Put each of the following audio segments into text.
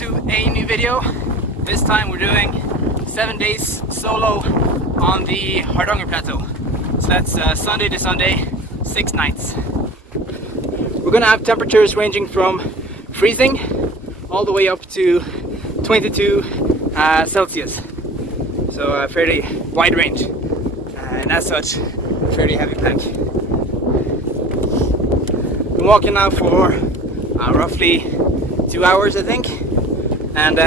to a new video. This time we're doing 7 days solo on the Hardangervidda plateau. So that's Sunday to Sunday, 6 nights. We're gonna have temperatures ranging from freezing all the way up to 22 Celsius. So a fairly wide range, and as such, a fairly heavy pack. Been walking now for roughly 2 hours, I think, and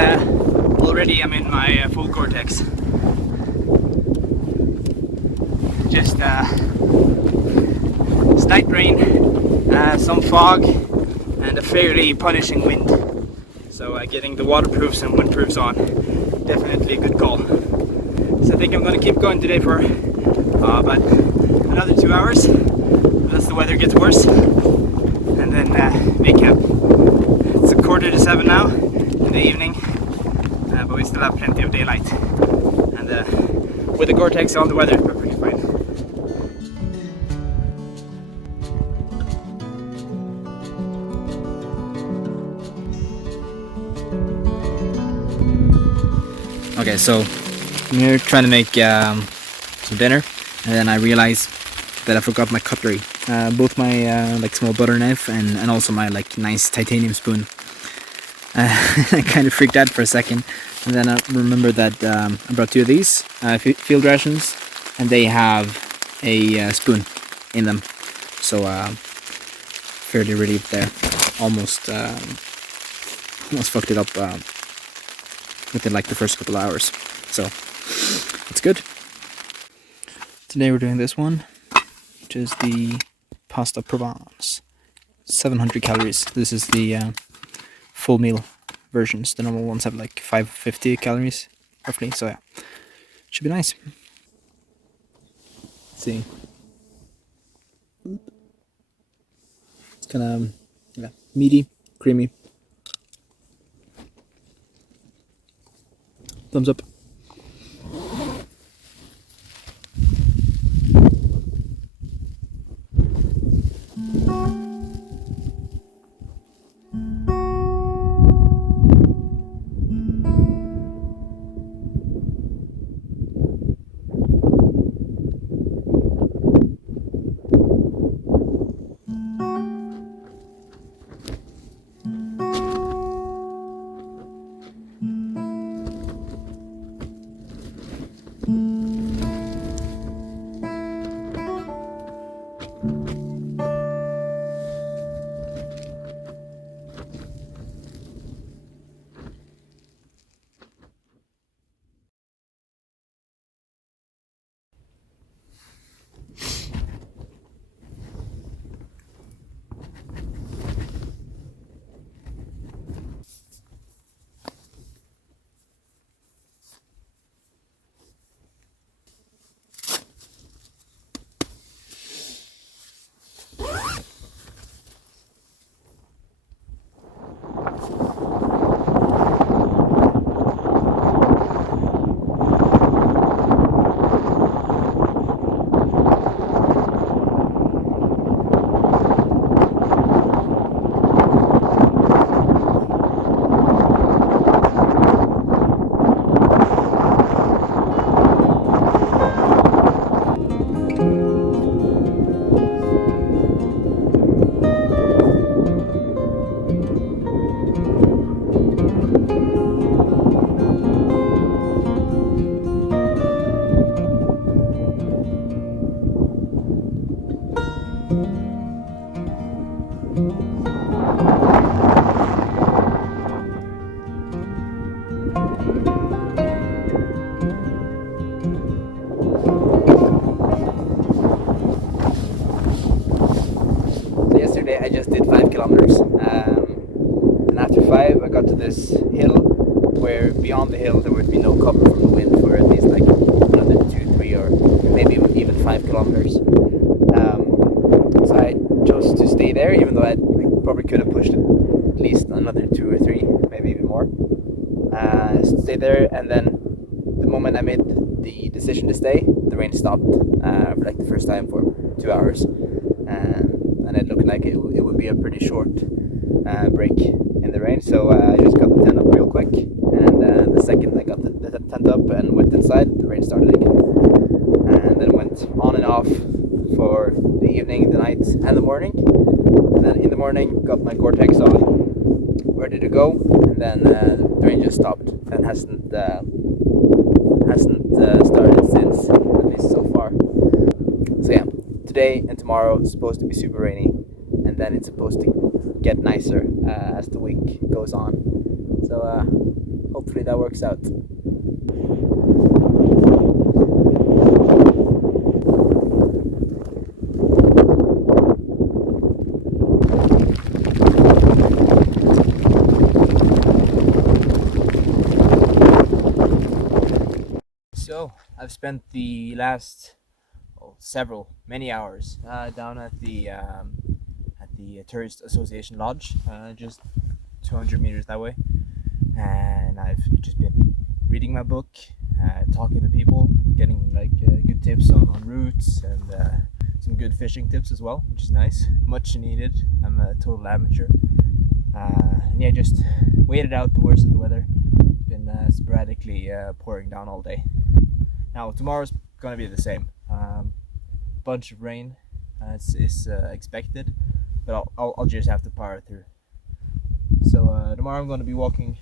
already I'm in my full Gore-Tex. Just slight rain, some fog, and a fairly punishing wind. So getting the waterproofs and windproofs on, definitely a good call. So I think I'm going to keep going today for about another 2 hours, unless the weather gets worse, and then make camp. It's 6:45 now in the evening, but we still have plenty of daylight, and with the Gore-Tex on, the weather is perfectly fine. Okay, so I'm here trying to make some dinner, and then I realized that I forgot my cutlery, both my like small butter knife and also my like nice titanium spoon. I kind of freaked out for a second, and then I remembered that I brought 2 of these field rations, and they have a spoon in them, so fairly relieved there. Almost fucked it up within like the first couple of hours, so it's good. Today we're doing this one, which is the pasta Provence, 700 calories. This is the full meal versions. The normal ones have like 550 calories roughly, so yeah, should be nice. Let's see, it's kind of meaty, creamy. Thumbs up. I just did 5 kilometers, and after 5 I got to this hill where beyond the hill there would be no cover from the wind for at least like another 2, 3 or maybe even 5 kilometers. So I chose to stay there, even though I probably could have pushed it at least another 2 or 3, maybe even more. Stay there, and then the moment I made the decision to stay, the rain stopped for like the first time for 2 hours. And it looked like it would be a pretty short break in the rain. So I just got the tent up real quick, and the second I got the tent up and went inside, the rain started again, and then went on and off for the evening, the night, and the morning. And then in the morning, got my Gore-Tex on, ready to go, and then the rain just stopped and hasn't started since, at least so far. So yeah, today and tomorrow it's supposed to be super rainy, and then it's supposed to get nicer as the week goes on. So hopefully that works out. So I've spent the last many hours down at the Tourist Association Lodge, just 200 meters that way, and I've just been reading my book, talking to people, getting good tips on routes and some good fishing tips as well, which is nice, much needed. I'm a total amateur, and yeah, just waited out the worst of the weather. Been sporadically pouring down all day. Now tomorrow's gonna be the same. Bunch of rain is expected, but I'll just have to power through. So tomorrow I'm going to be walking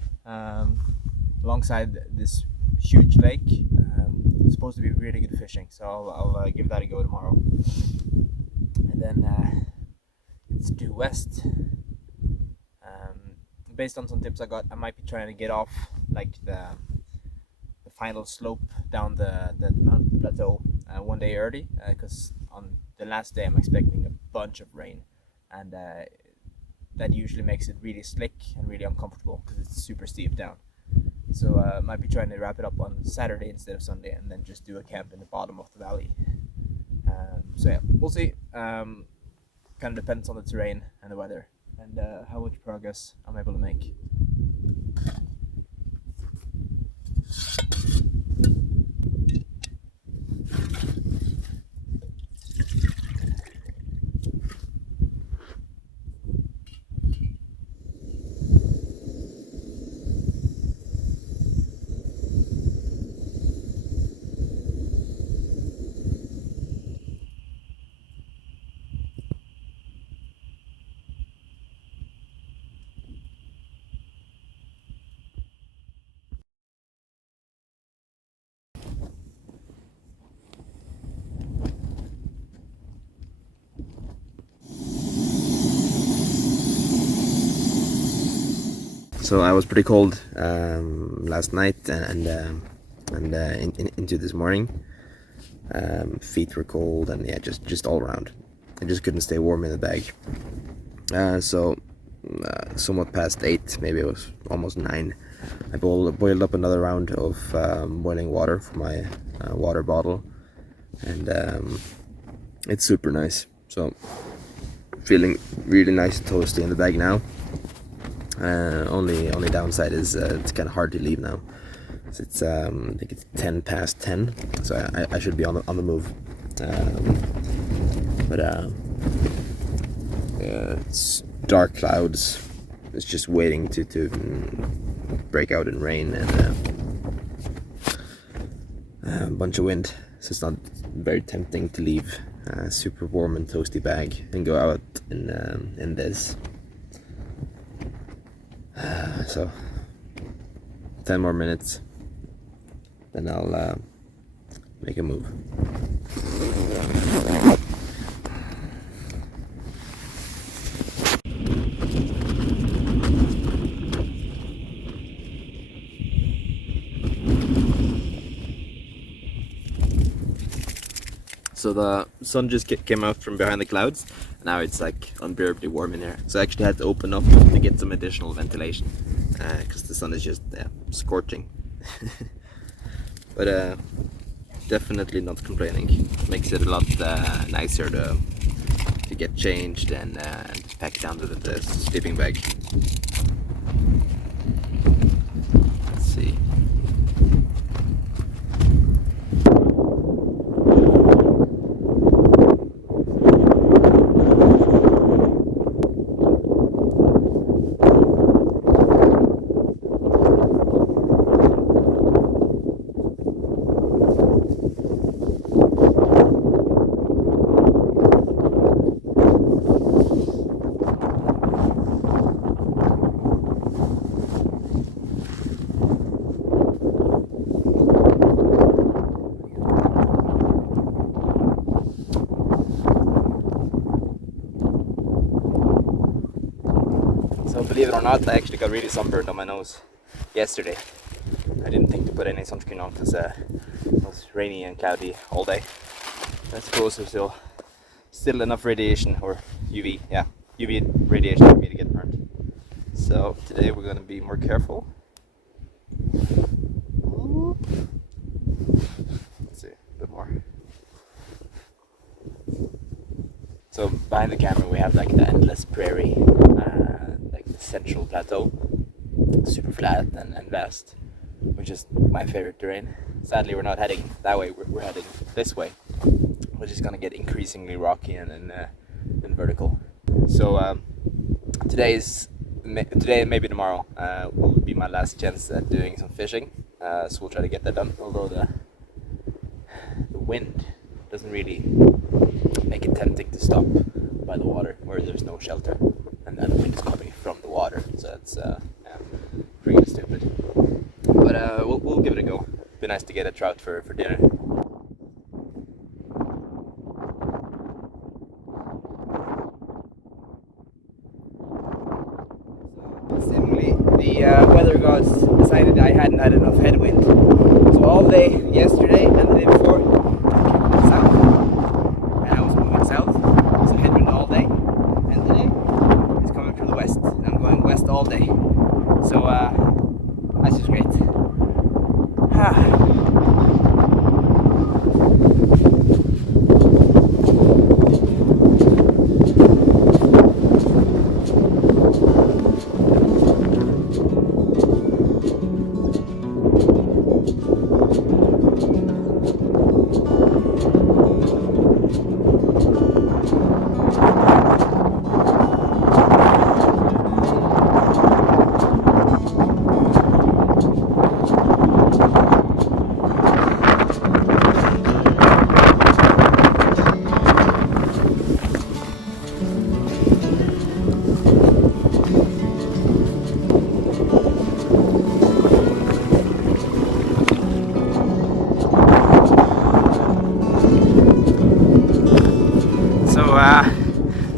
alongside this huge lake. It's supposed to be really good fishing, so I'll give that a go tomorrow. And then it's due west. Based on some tips I got, I might be trying to get off the final slope down the mountain plateau one day early, because on the last day I'm expecting a bunch of rain, and that usually makes it really slick and really uncomfortable because it's super steep down. So I might be trying to wrap it up on Saturday instead of Sunday, and then just do a camp in the bottom of the valley. So yeah, we'll see. Kind of depends on the terrain and the weather, and how much progress I'm able to make. So I was pretty cold last night and into this morning. Feet were cold, and yeah, just all around. I just couldn't stay warm in the bag. So somewhat past 8, maybe it was almost 9. I boiled up another round of boiling water for my water bottle, and it's super nice. So feeling really nice and toasty in the bag now. Only downside is it's kind of hard to leave now. So it's I think it's 10 past 10, so I should be on the move. But it's dark clouds. It's just waiting to break out in rain, and a bunch of wind. So it's not very tempting to leave a super warm and toasty bag and go out in this. So 10 more minutes, then I'll make a move. So the sun just came out from behind the clouds. Now it's unbearably warm in here. So I actually had to open up to get some additional ventilation, because the sun is just scorching. But definitely not complaining. Makes it a lot nicer to get changed and pack down to the sleeping bag. Let's see. believe it or not, I actually got really sunburned on my nose yesterday. I didn't think to put any sunscreen on because it was rainy and cloudy all day. I suppose there's still enough radiation, or UV, yeah, UV radiation for me to get burnt. So today we're going to be more careful. Let's see, a bit more. So behind the camera we have like the endless prairie, like the central plateau, super flat and vast, which is my favorite terrain. Sadly we're not heading that way, we're heading this way, which is gonna get increasingly rocky and vertical. So today and maybe tomorrow will be my last chance at doing some fishing, so we'll try to get that done, although the wind doesn't really make it tempting to stop by the water where there's no shelter, and then the wind is coming from the water, so it's pretty stupid. But we'll give it a go. Be nice to get a trout for dinner. Seemingly the weather gods decided I hadn't had enough headwind, so all day yesterday and the day before south, and I was moving south, so headwind all day, and today it's coming from the west, and I'm going west all day, so that's just great.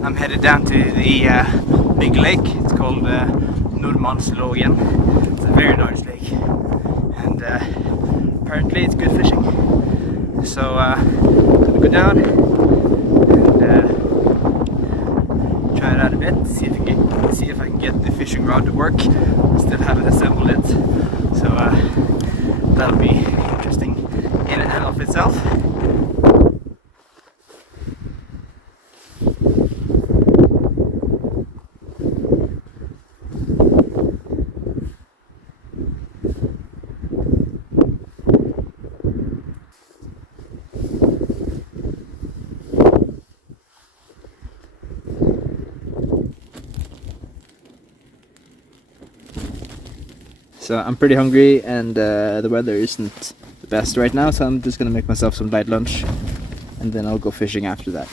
I'm headed down to the big lake. It's called Norwegian. It's a very large lake, and apparently it's good fishing. So I'm gonna go down and try it out a bit, see if I can get the fishing rod to work. I still haven't assembled it, so that'll be interesting in and of itself. So I'm pretty hungry, and the weather isn't the best right now, so I'm just gonna make myself some light lunch and then I'll go fishing after that.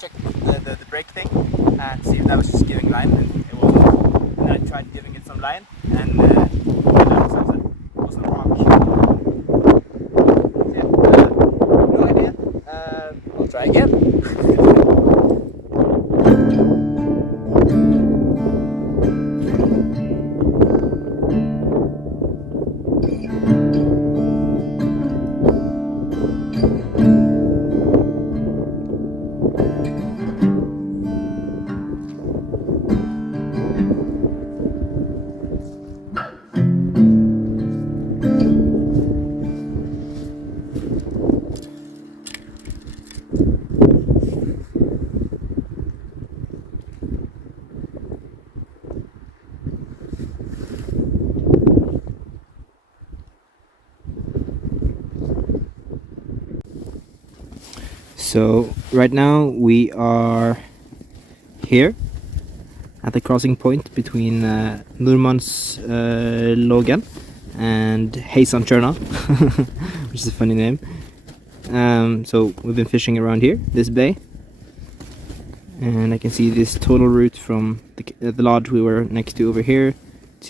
Check the brake thing and see if that was just giving line, and it wasn't. And then I tried giving it some line, and that wasn't wrong. So yeah, no idea. I'll try again. So right now we are here at the crossing point between Nordmannslågen and Heisankjørna, which is a funny name. So we've been fishing around here, this bay, and I can see this total route from the lodge we were next to over here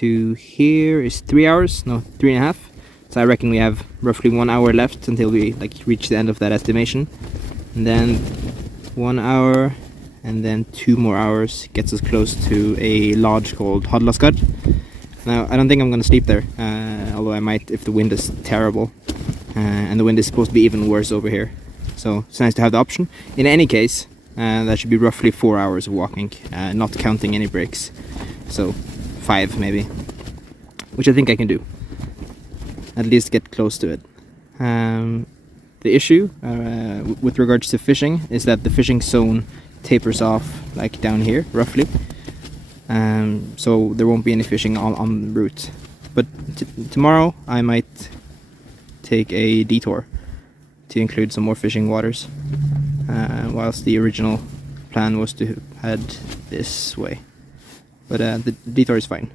to here is 3 hours, no, 3.5. So I reckon we have roughly 1 hour left until we reach the end of that estimation, and then 1 hour, and then 2 more hours gets us close to a lodge called Hardangervidda. Now I don't think I'm gonna sleep there, although I might if the wind is terrible, and the wind is supposed to be even worse over here. So it's nice to have the option. In any case, that should be roughly 4 hours of walking, not counting any breaks. So 5 maybe, which I think I can do. At least get close to it. The issue with regards to fishing is that the fishing zone tapers off like down here roughly, so there won't be any fishing on route. But tomorrow I might take a detour to include some more fishing waters, whilst the original plan was to head this way. But the detour is fine.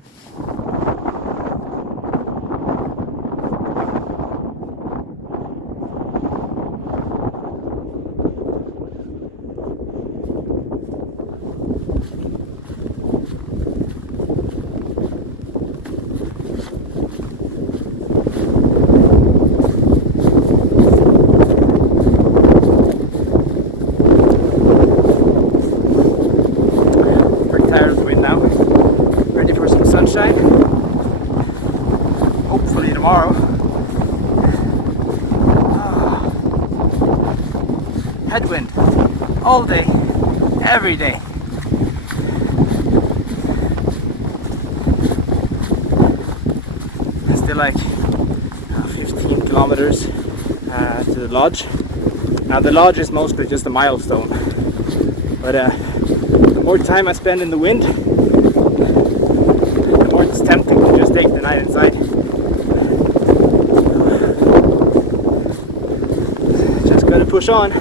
Hopefully tomorrow. Headwind all day, every day. It's still like 15 kilometers to the lodge. Now the lodge is mostly just a milestone, but the more time I spend in the wind, the more it's tempting to just take the night inside. Just gotta push on.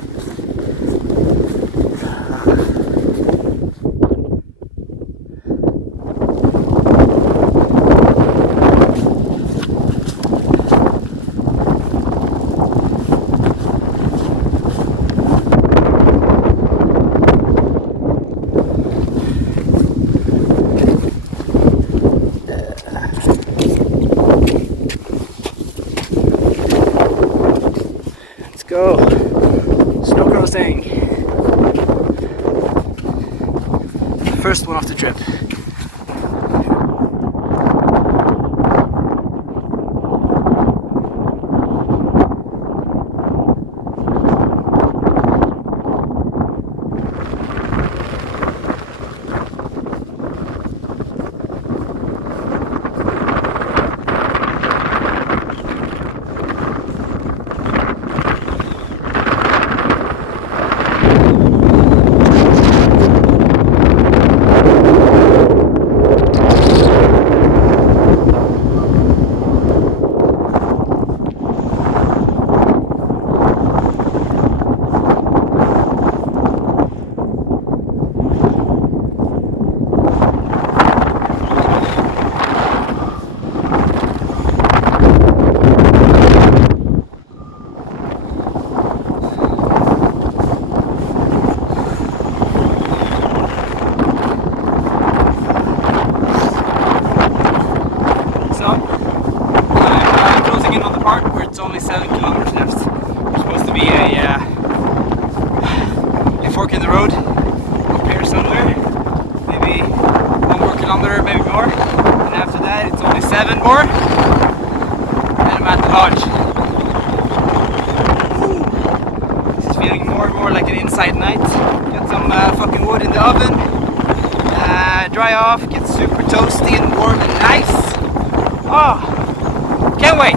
Go. Snow crossing. First one off the trip. It's only 7 kilometers left. There's supposed to be a fork in the road up here somewhere. Maybe 1 more kilometer, maybe more. And after that, it's only 7 more. And I'm at the lodge. This is feeling more and more like an inside night. Got some fucking wood in the oven. Dry off, get super toasty and warm and nice. Oh, can't wait.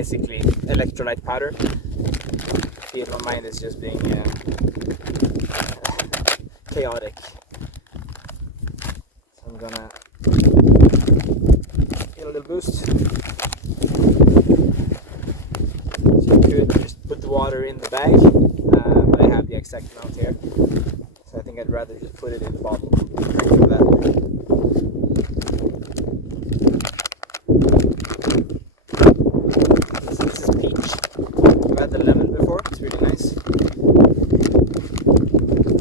basically electrolyte powder. Feel my mind is just being chaotic. So I'm gonna get a little boost. So you could just put the water in the bag, but I have the exact amount here. So I think I'd rather just put it in the bottle. For that. This is peach. I've had the lemon before, it's really nice.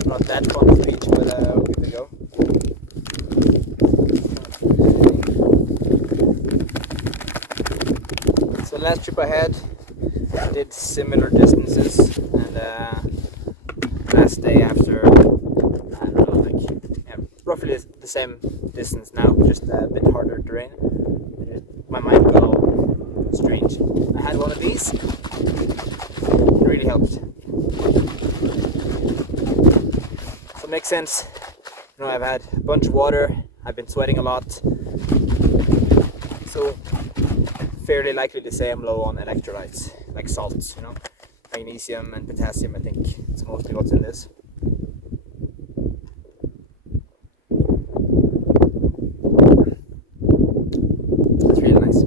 Not that fond of peach, but I'll give it a go. So last trip I had, I did similar distances, and last day after, I don't know, like roughly the same distance now, just a bit harder terrain. My mind got all strange. I had one of these. It really helped. So it makes sense. You know, I've had a bunch of water. I've been sweating a lot. So fairly likely to say I'm low on electrolytes, like salts, you know. Magnesium and potassium, I think it's mostly what's in this. It's really nice.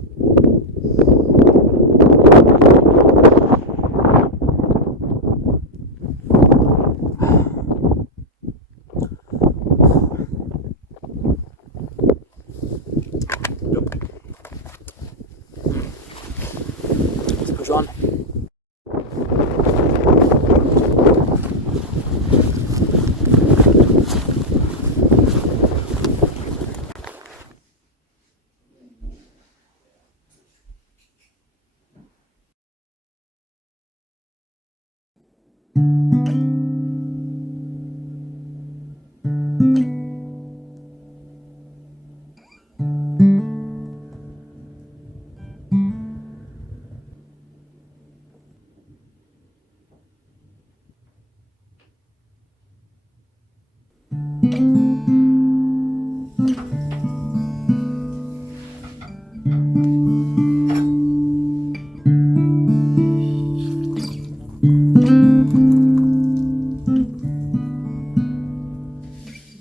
Let's push on.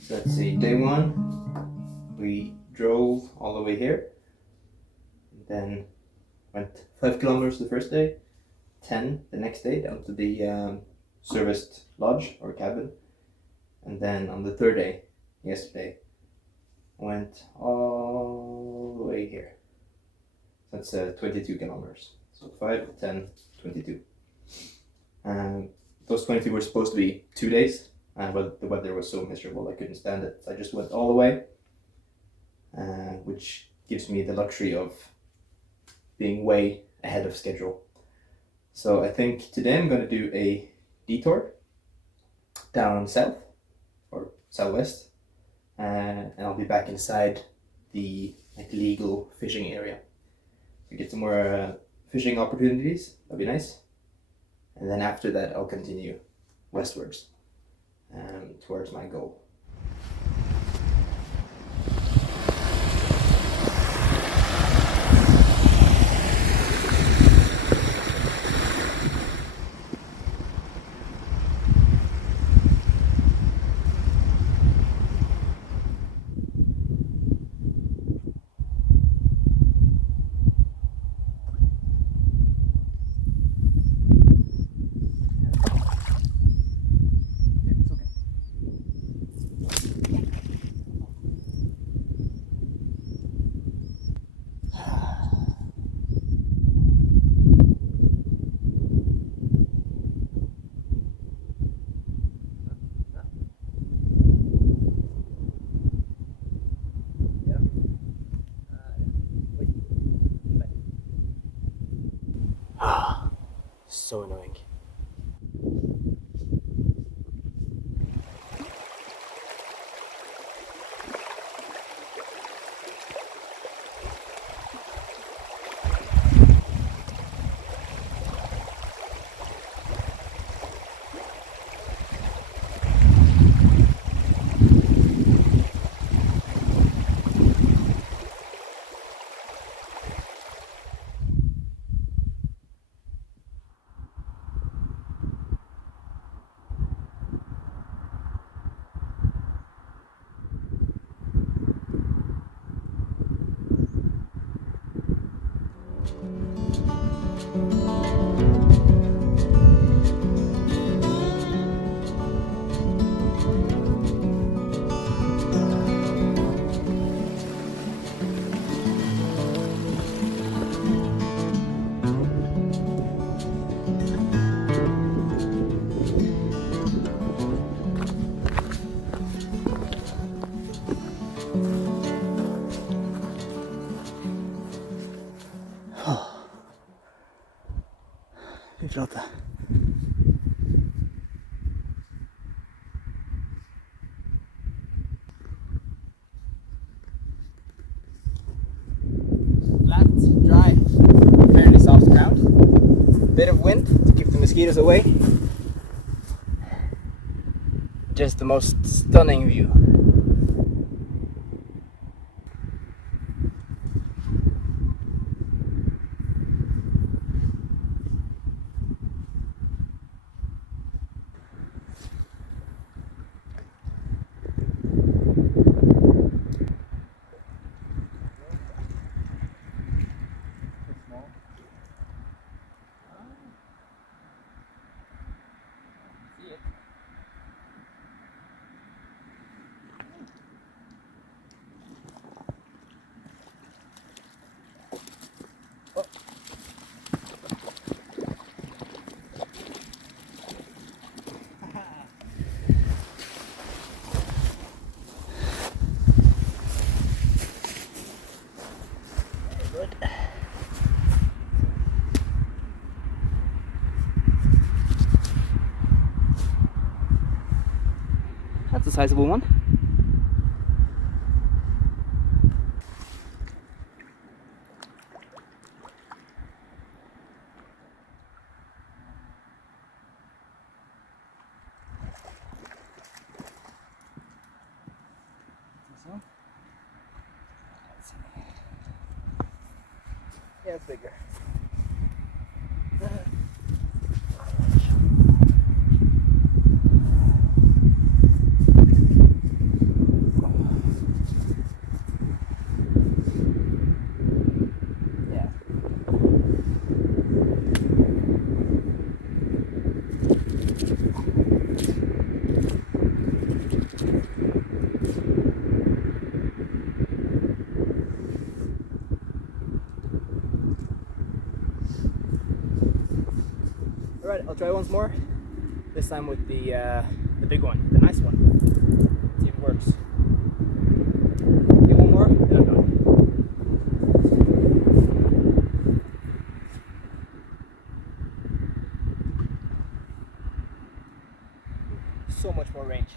So let's see, day one, we drove all the way here, then went 5 kilometers the first day, 10 the next day down to the serviced lodge or cabin, and then on the third day, yesterday, went all the way here. That's 22 kilometers. So 5, 10, 22. Those 22 were supposed to be 2 days, but the weather was so miserable I couldn't stand it. So I just went all the way, which gives me the luxury of being way ahead of schedule. So I think today I'm going to do a detour down south or southwest, and I'll be back inside the legal fishing area. To get some more fishing opportunities, that'd be nice. And then after that I'll continue westwards towards my goal. So annoying. flota. Flat, dry, fairly soft ground. Bit of wind to keep the mosquitoes away. Just the most stunning view. That's a sizable one. Yeah, it's bigger. Alright, I'll try once more. This time with the big one, the nice one. See if it works. Okay, one more, then I'm done. So much more range.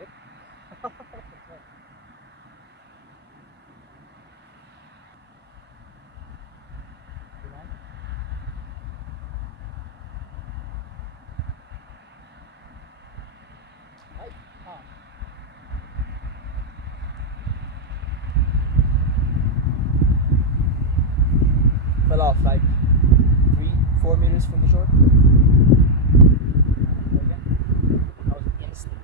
Yep. Fell off like 3-4 meters from the shore. That was instant.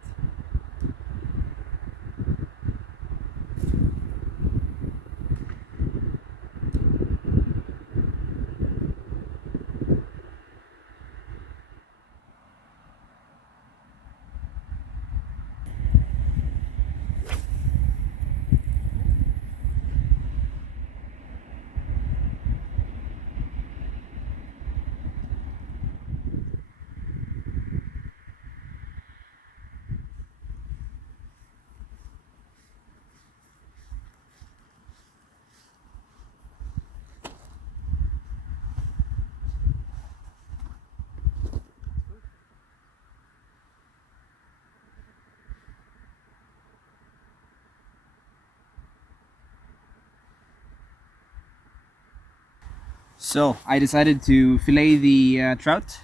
So I decided to fillet the trout.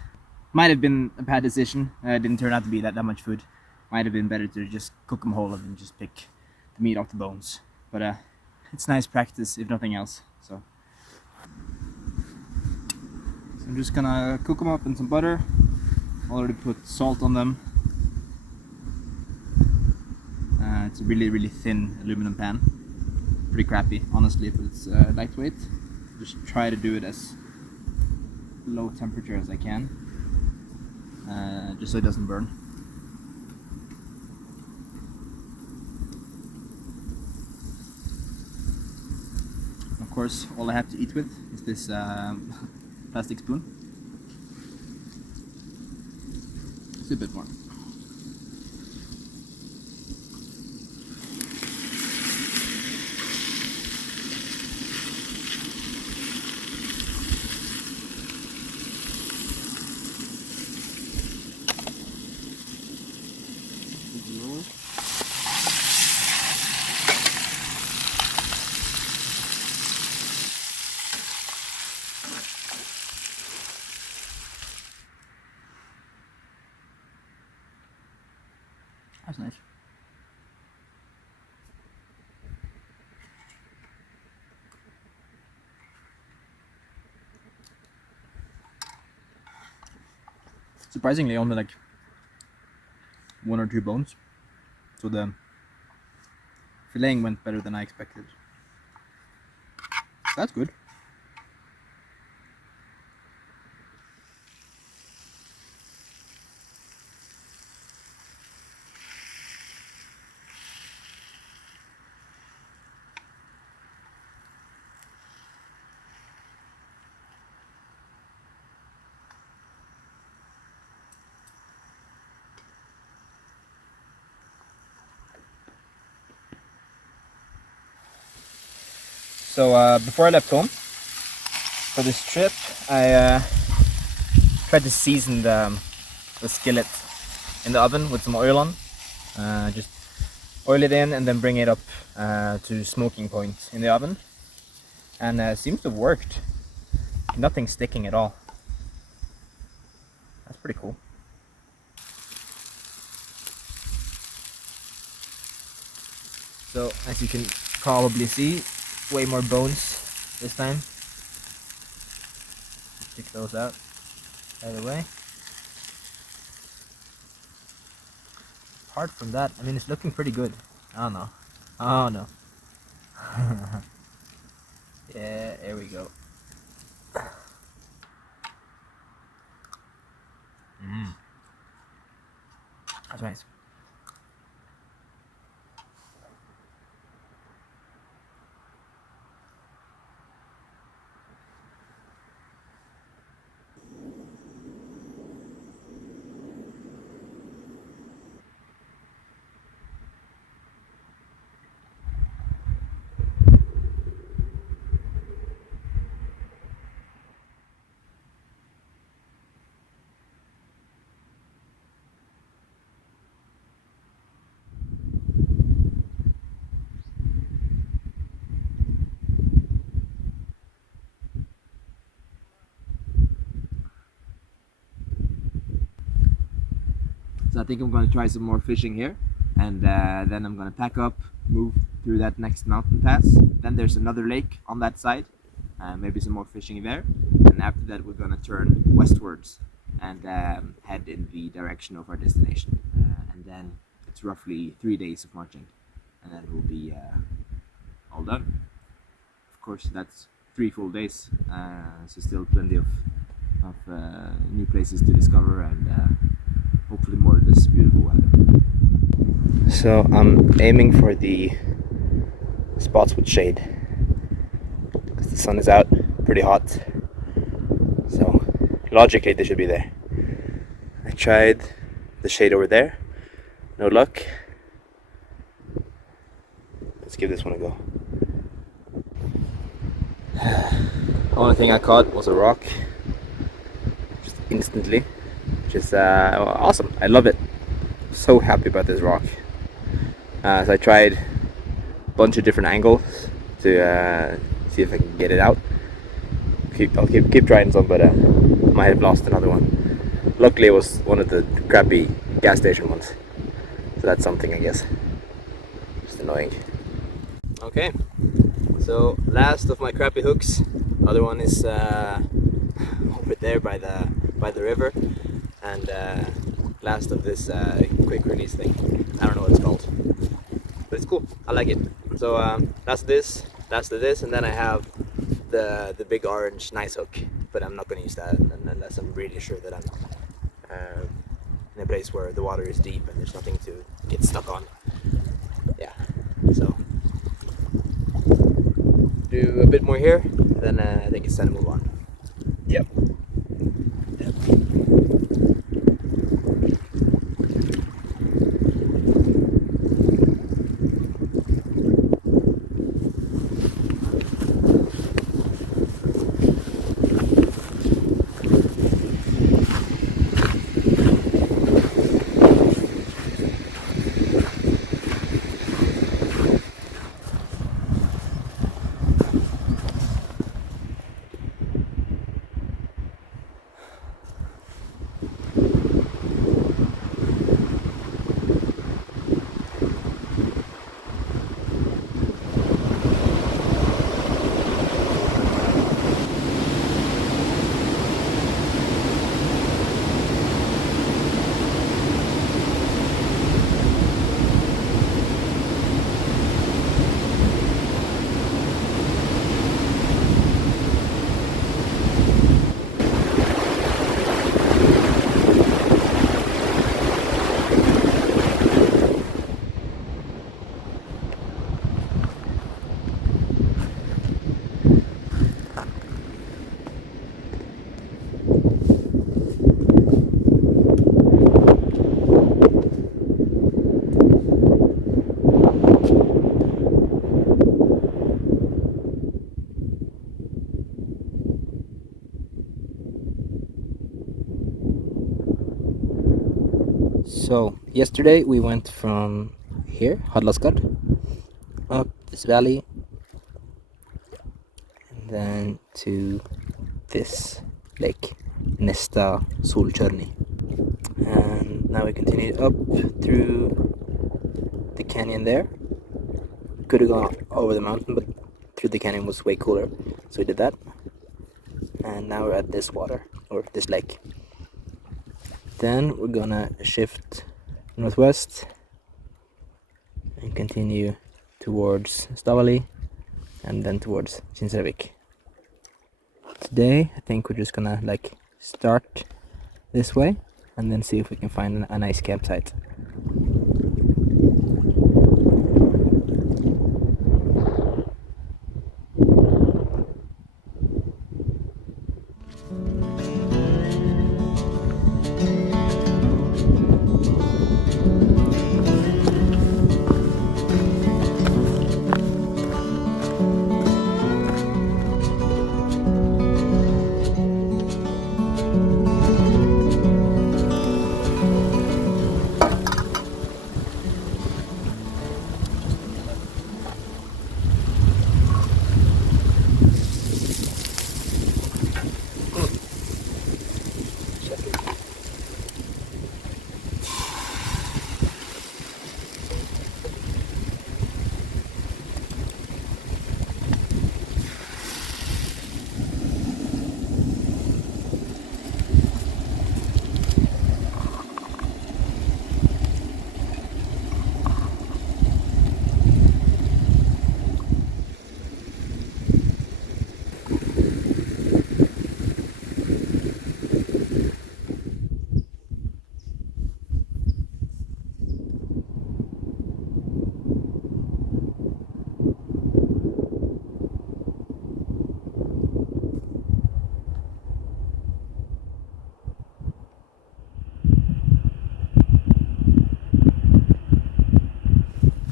Might have been a bad decision. Didn't turn out to be that much food. Might have been better to just cook them whole and just pick the meat off the bones. But it's nice practice if nothing else. So I'm just gonna cook them up in some butter. Already put salt on them. It's a really thin aluminum pan. Pretty crappy, honestly, but it's lightweight. Just try to do it as low temperature as I can, just so it doesn't burn. Of course, all I have to eat with is this plastic spoon. Just a bit more. That's nice. Surprisingly, only like 1 or 2 bones. So the filleting went better than I expected. That's good. So before I left home for this trip, I tried to season the skillet in the oven with some oil on. Just oil it in and then bring it up to smoking point in the oven. And it seems to have worked. Nothing sticking at all. That's pretty cool. So as you can probably see, way more bones this time. Pick those out right away. Apart from that, I mean, it's looking pretty good. Oh no. Oh no. Yeah, there we go. That's nice. So I think I'm going to try some more fishing here, and then I'm going to pack up, move through that next mountain pass. Then there's another lake on that side, maybe some more fishing there, and after that we're going to turn westwards and head in the direction of our destination. And then it's roughly 3 days of marching, and then we'll be all done. Of course, that's 3 full days, so still plenty of new places to discover, and hopefully more of this beautiful weather. So I'm aiming for the spots with shade because the sun is out, pretty hot. So logically they should be there. I tried the shade over there, no luck. Let's give this one a go. The only thing I caught was a rock, just instantly. Which is awesome. I love it. So happy about this rock. So I tried a bunch of different angles to see if I can get it out. I'll keep trying some, but I might have lost another one. Luckily, it was one of the crappy gas station ones, so that's something, I guess. Just annoying. Okay, so last of my crappy hooks. Other one is over there by the river. And last of this quick release thing. I don't know what it's called, but it's cool. I like it. So that's this, and then I have the big orange nice hook, but I'm not going to use that unless I'm really sure that I'm in a place where the water is deep and there's nothing to get stuck on. Yeah, so do a bit more here, then I think it's time to move on. Yep. So yesterday we went from here, Hardangervidda, up this valley, and then to this lake, Nesta Solkjørni. And now we continue up through the canyon there. Could have gone over the mountain, but through the canyon was way cooler, so we did that. And now we're at this water, or this lake. Then we're gonna shift northwest and continue towards Stavali and then towards Kinsarvik. Today I think we're just gonna start this way and then see if we can find a nice campsite.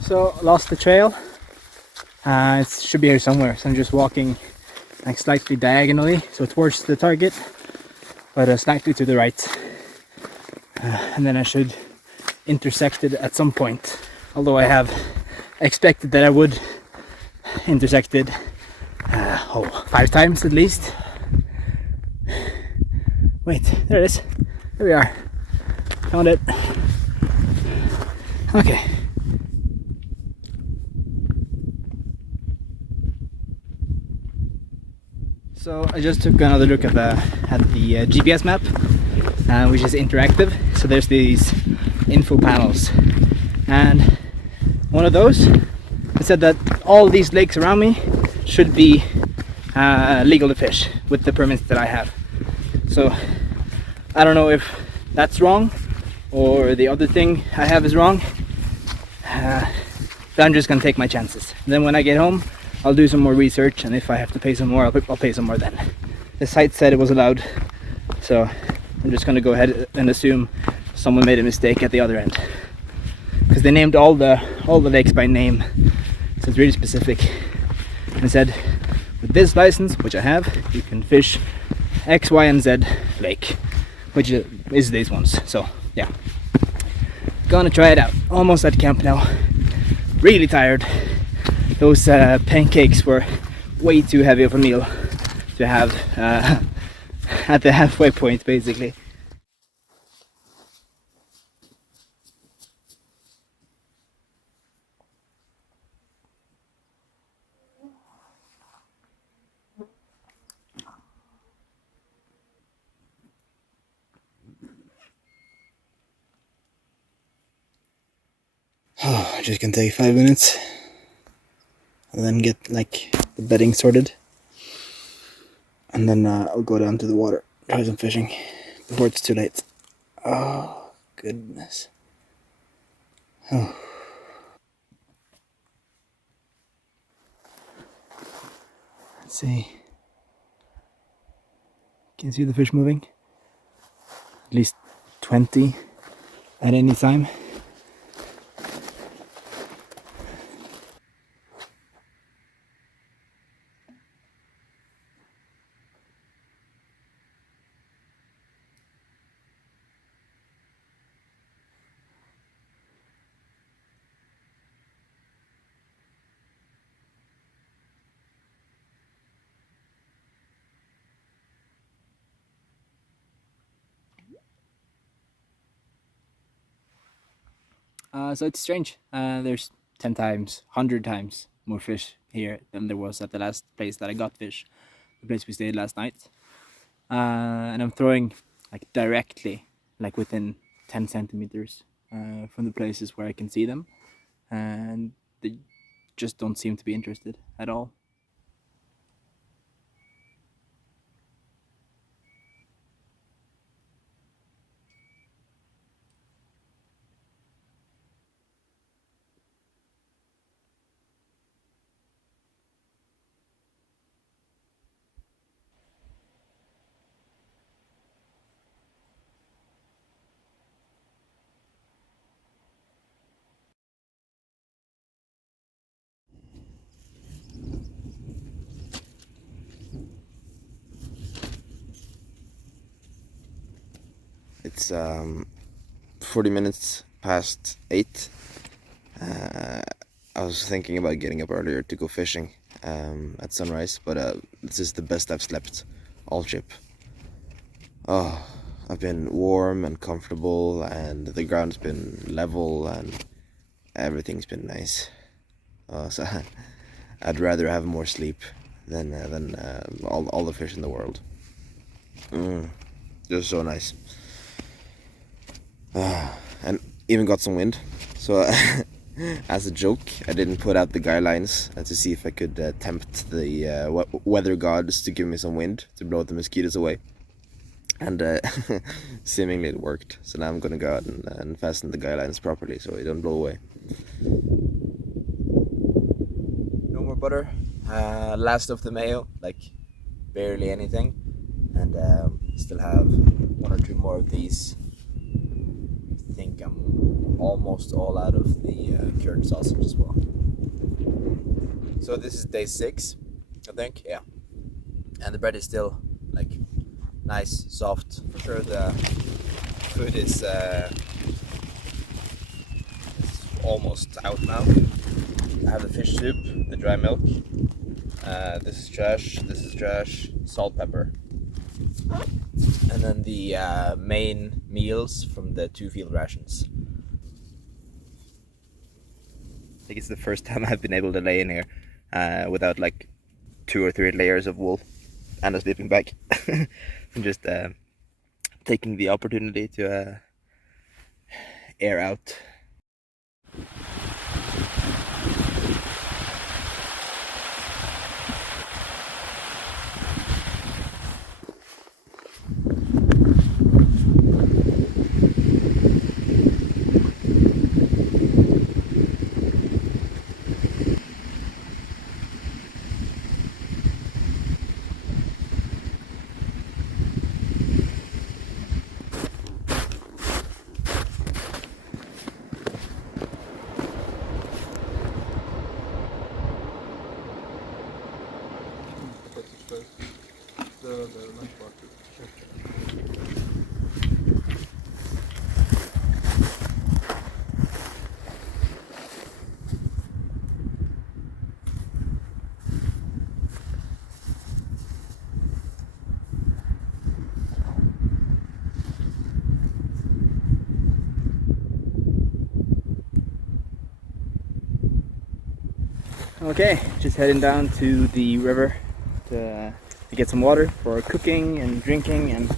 So lost the trail. It should be here somewhere. So I'm just walking slightly diagonally, so towards the target, but slightly to the right. And then I should intersect it at some point. Although I have expected that I would intersect it 5 times at least. Wait, there it is. Here we are. Found it. Okay. So I just took another look at the GPS map, which is interactive. So there's these info panels, and one of those said that all these lakes around me should be legal to fish with the permits that I have. So I don't know if that's wrong or the other thing I have is wrong, but I'm just gonna take my chances. And then when I get home, I'll do some more research, and if I have to pay some more, I'll pay some more then. The site said it was allowed, so I'm just gonna go ahead and assume someone made a mistake at the other end, because they named all the lakes by name, so it's really specific. And it said, with this license, which I have, you can fish X, Y, and Z lake, which is these ones. So yeah, gonna try it out. Almost at camp now. Really tired. Those pancakes were way too heavy of a meal to have at the halfway point, basically. Oh, just gonna take 5 minutes and then get the bedding sorted, and then I'll go down to the water, try some fishing before it's too late. Oh goodness. Oh. Let's see. Can you see the fish moving? At least 20 at any time. So it's strange. There's 10 times, 100 times more fish here than there was at the last place that I got fish, the place we stayed last night. And I'm throwing like directly, like within 10 centimeters from the places where I can see them, and they just don't seem to be interested at all. It's 40 minutes past 8. I was thinking about getting up earlier to go fishing at sunrise, but this is the best I've slept all trip. Oh, I've been warm and comfortable, and the ground's been level, and everything's been nice. So I'd rather have more sleep than all the fish in the world. Just so nice. And even got some wind. So as a joke, I didn't put out the guy lines to see if I could tempt the weather gods to give me some wind to blow the mosquitoes away. And seemingly it worked. So now I'm gonna go out and fasten the guy lines properly so they don't blow away. No more butter. Last of the mayo, like barely anything. And still have one or two more of these. I think I'm almost all out of the cured sausage as well. So this is day 6, I think, yeah. And the bread is still like nice, soft. For sure the food is almost out now. I have the fish soup, the dry milk. This is trash, salt, pepper. And then the main meals from the 2 field rations. I think it's the first time I've been able to lay in here without like 2 or 3 layers of wool and a sleeping bag. I'm just taking the opportunity to air out. Okay, just heading down to the river to get some water for cooking and drinking and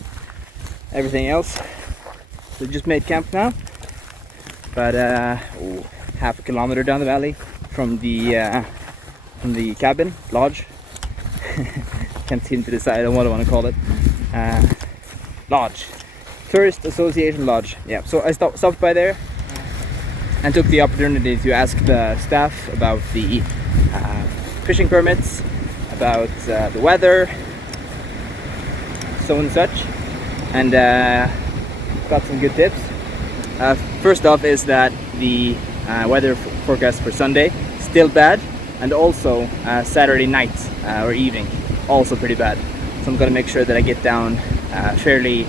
everything else. So just made camp now, about half a kilometer down the valley from the cabin lodge. Can't seem to decide on what I want to call it. Lodge, Tourist Association Lodge. Yeah. So I stopped by there and took the opportunity to ask the staff about the fishing permits, about the weather, so and such, and got some good tips. First off is that the weather forecast for Sunday still bad, and also Saturday night or evening also pretty bad. So I'm gonna make sure that I get down fairly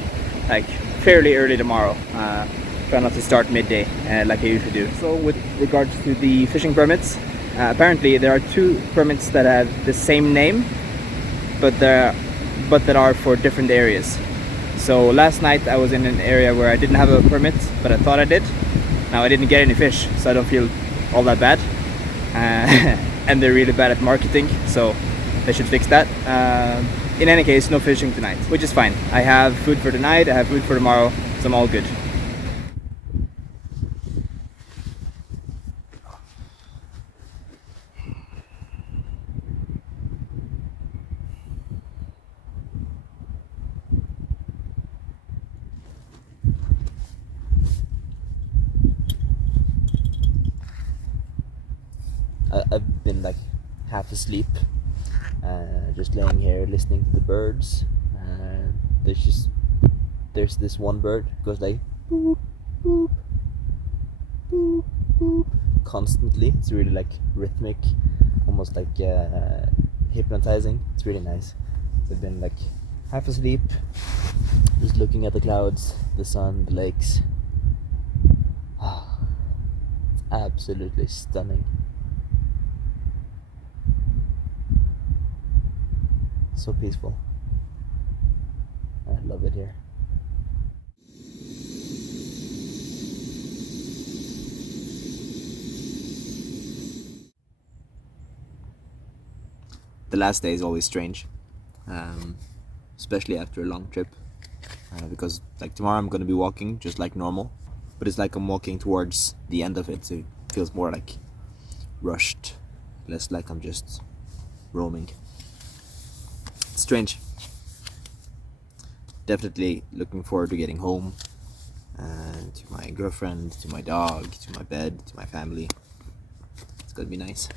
early tomorrow. Try not to start midday like I usually do. So with regards to the fishing permits, apparently there are 2 permits that have the same name, but that are for different areas. So last night I was in an area where I didn't have a permit, but I thought I did. Now I didn't get any fish, so I don't feel all that bad. And they're really bad at marketing, so they should fix that. In any case, no fishing tonight, which is fine. I have food for tonight, I have food for tomorrow, so I'm all good. I've been like half asleep, just laying here listening to the birds. There's this one bird goes like boop boop boop boop constantly. It's really like rhythmic, almost like hypnotizing. It's really nice. So I've been like half asleep, just looking at the clouds, the sun, the lakes. It's absolutely stunning. So peaceful. I love it here. The last day is always strange, especially after a long trip, because like tomorrow I'm going to be walking just like normal, but it's like I'm walking towards the end of it, so it feels more like rushed, less like I'm just roaming. It's strange. Definitely looking forward to getting home, to my girlfriend, to my dog, to my bed, to my family. It's gonna be nice.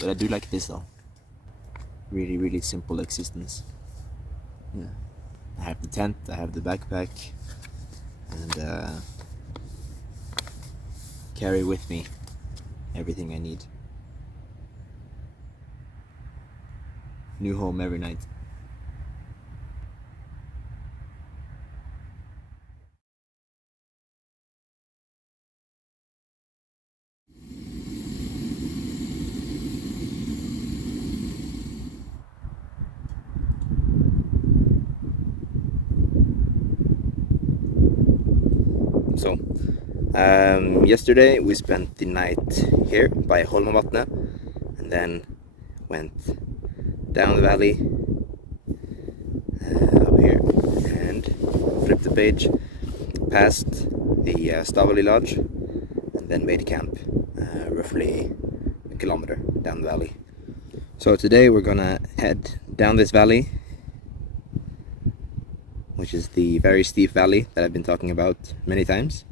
But I do like this though. Really, really simple existence. Yeah. I have the tent, I have the backpack, and carry with me everything I need. New home every night. So, yesterday we spent the night here by Holmavatnet, and then went down the valley up here and flipped the page past the Stavali Lodge, and then made camp roughly a kilometer down the valley. So today we're gonna head down this valley, which is the very steep valley that I've been talking about many times,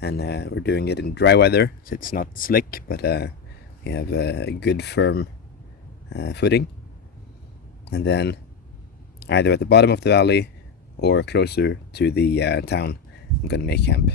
and we're doing it in dry weather, so it's not slick, but we have a good firm footing. And then either at the bottom of the valley or closer to the town, I'm gonna make camp.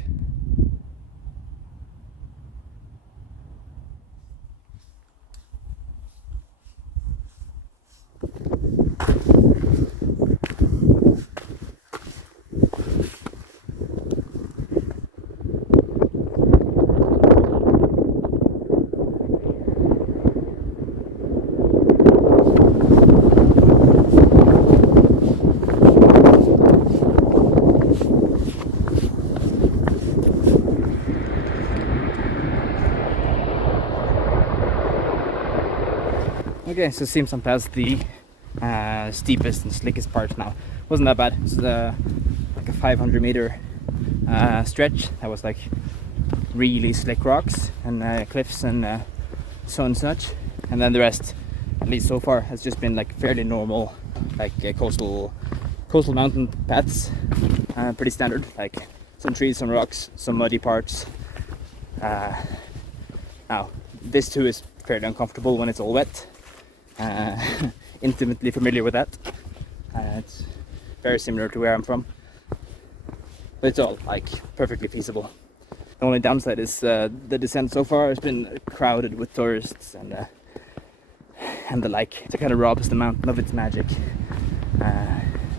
Okay, so it seems I'm past the steepest and slickest part now. Wasn't that bad. It's like a 500 meter stretch that was like really slick rocks and cliffs and so and such, and then the rest, at least so far, has just been like fairly normal, like coastal mountain paths. Pretty standard, like some trees, some rocks, some muddy parts. Now this too is fairly uncomfortable when it's all wet. Intimately familiar with that. It's very similar to where I'm from, but it's all like perfectly feasible. The only downside is the descent so far has been crowded with tourists and the like. It kind of robs the mountain of its magic,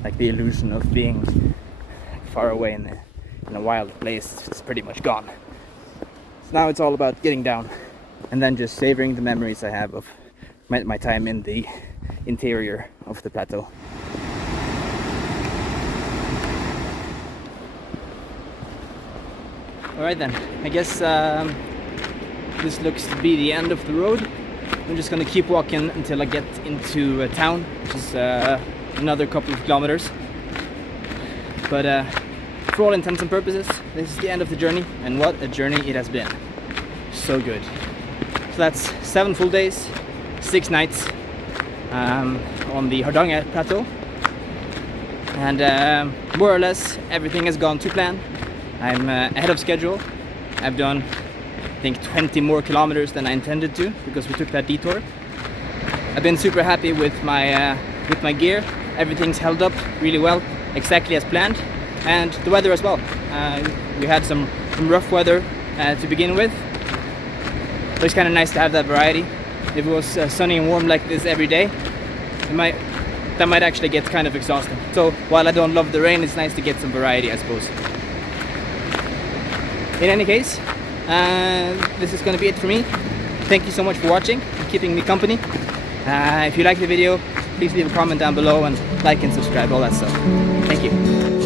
like the illusion of being far away in a wild place is pretty much gone. So now it's all about getting down and then just savoring the memories I have of my time in the interior of the plateau. Alright then, I guess this looks to be the end of the road. I'm just gonna keep walking until I get into a town, which is another couple of kilometers. But for all intents and purposes, this is the end of the journey, and what a journey it has been. So good. So that's 7 full days, 6 nights on the Hardangervidda plateau. And more or less everything has gone to plan. I'm ahead of schedule. I've done, I think, 20 more kilometers than I intended to because we took that detour. I've been super happy with my gear. Everything's held up really well, exactly as planned, and the weather as well. We had some rough weather to begin with, but it's kind of nice to have that variety. If it was sunny and warm like this every day, that might actually get kind of exhausting. So while I don't love the rain, it's nice to get some variety, I suppose. In any case, this is going to be it for me. Thank you so much for watching and keeping me company. If you like the video, please leave a comment down below and like and subscribe, all that stuff. Thank you.